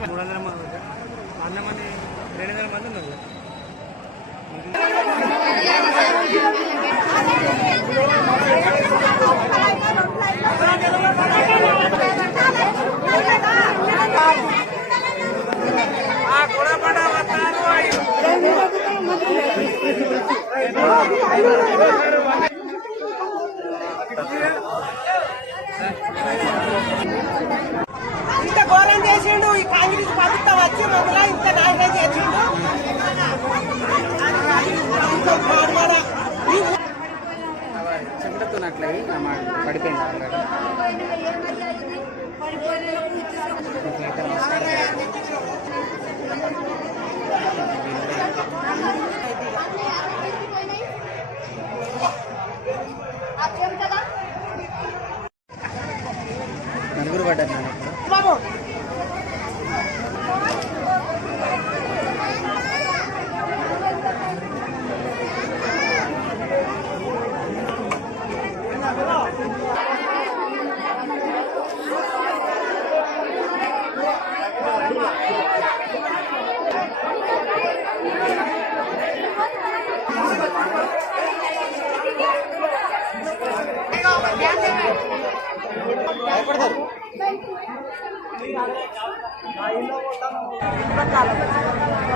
మూడు వందల మంది వంద మంది రెండు వందల మంది ఉన్నారు ఇంత నలుగురు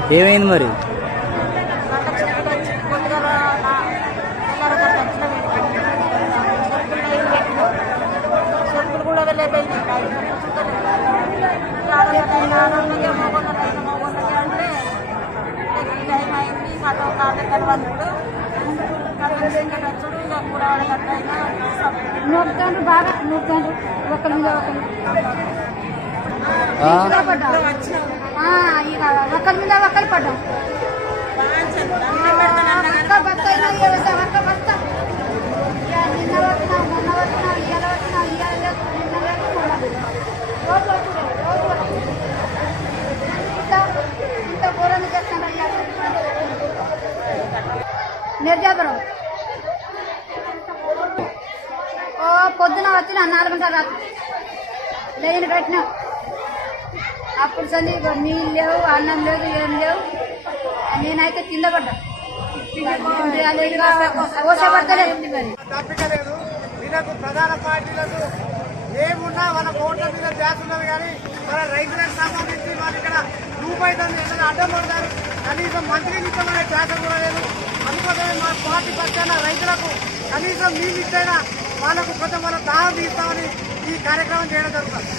కూడా మరి? నూరుతాండ్రు బాగా నూరుతాండ్రు ఒకరి మీద ఒకరు ఒకరి మీద ఒకరు పడ్డాం. బస్తా మొన్న వచ్చినా నిర్జాపురం. ఓ పొద్దున వచ్చిన నాలుగు గంటల రాత్రి లైన్ పెట్టినా అప్పుడు సంది ఇక నీళ్ళు లేవు అన్నం లేదు ఏం లేవు. నేనైతే కింద పడ్డా. ఏం లేదు వీళ్ళకు ప్రధాన పార్టీలకు ఏమున్నా వాళ్ళ ఓట్ల మీద చేస్తున్నారు కానీ మన రైతులకు సంబంధించి వాళ్ళు ఇక్కడ రూపాయి దాన్ని ఏదైనా అడ్డం పడతారు. కనీసం మంత్రి నిత్యమైన చేత కూడా లేదు. అందుకోసమే మా పార్టీ పక్షాన రైతులకు కనీసం నీళ్ళు ఇచ్చైనా వాళ్ళకు కొంచెం వాళ్ళ దాహం తీస్తామని ఈ కార్యక్రమం చేయడం జరుగుతుంది.